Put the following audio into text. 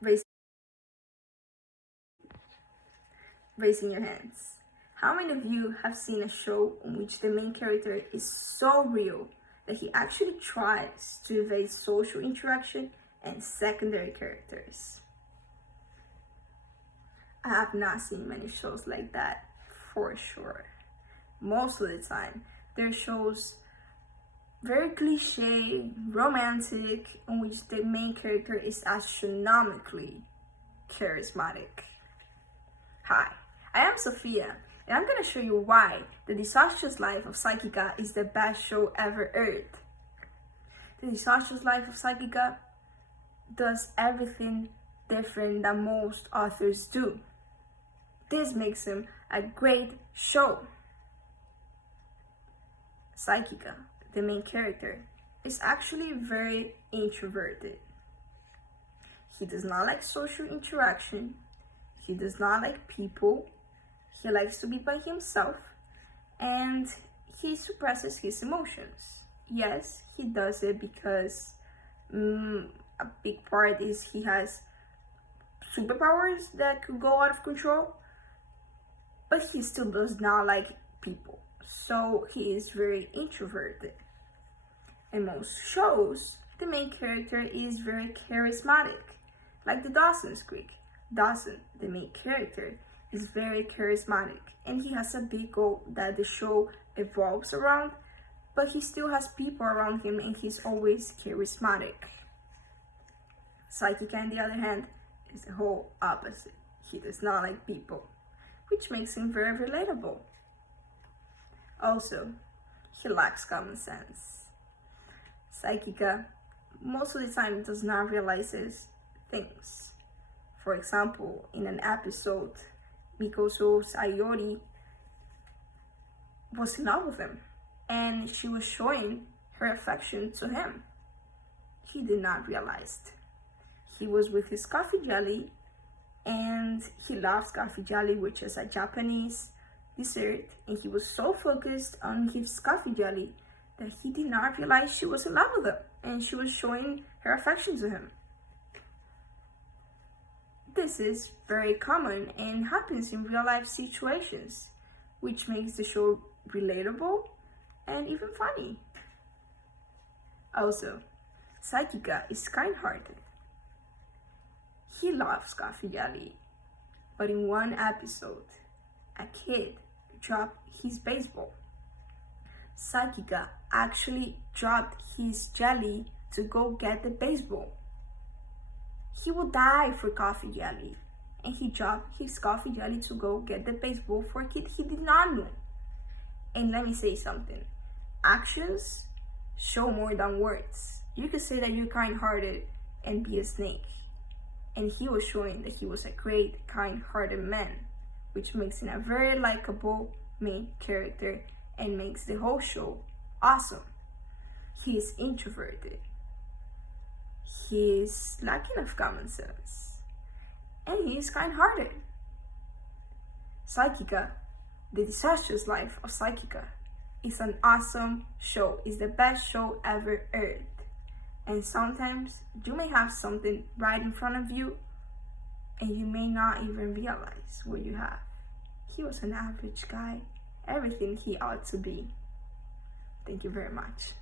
Raise, raising your hands. How many of you have seen a show in which the main character is so real that he actually tries to evade social interaction and secondary characters? I have not seen many shows like that, for sure. Most of the time, there are shows very cliche, romantic, in which the main character is astronomically charismatic. Hi, I am Sophia, and I'm gonna show you why The Disastrous Life of Saiki is the best show ever aired. The Disastrous Life of Saiki does everything different than most authors do. This makes him a great show. Saiki, the main character, is actually very introverted. He does not like social interaction. He does not like people. He likes to be by himself, and he suppresses his emotions. Yes, he does it because a big part is he has superpowers that could go out of control, but he still does not like people. So he is very introverted. In most shows, the main character is very charismatic, like the Dawson's Creek. Dawson, the main character, is very charismatic, and he has a big goal that the show evolves around, but he still has people around him, and he's always charismatic. Saiki, on the other hand, is the whole opposite. He does not like people, which makes him very relatable. Also, he lacks common sense. Saiki, most of the time, does not realize things. For example, in an episode, Mikoso's Ayori was in love with him, and she was showing her affection to him. He did not realize it. He was with his coffee jelly, and he loves coffee jelly, which is a Japanese dessert, and he was so focused on his coffee jelly that he did not realize she was in love with him, and she was showing her affection to him. This is very common and happens in real life situations, which makes the show relatable and even funny. Also, Saiki is kind-hearted. He loves coffee jelly, but in one episode, a kid dropped his baseball. Saiki actually dropped his jelly to go get the baseball. He would die for coffee jelly, and he dropped his coffee jelly to go get the baseball for a kid he did not know. And let me say something. Actions show more than words. You could say that you're kind-hearted and be a snake. And he was showing that he was a great, kind-hearted man, which makes him a very likable main character and makes the whole show awesome. He is introverted. He is lacking of common sense. And he is kind-hearted. Saiki, The Disastrous Life of Saiki, is an awesome show. It's the best show ever aired. And sometimes you may have something right in front of you and you may not even realize what you have. He was an average guy, everything he ought to be. Thank you very much.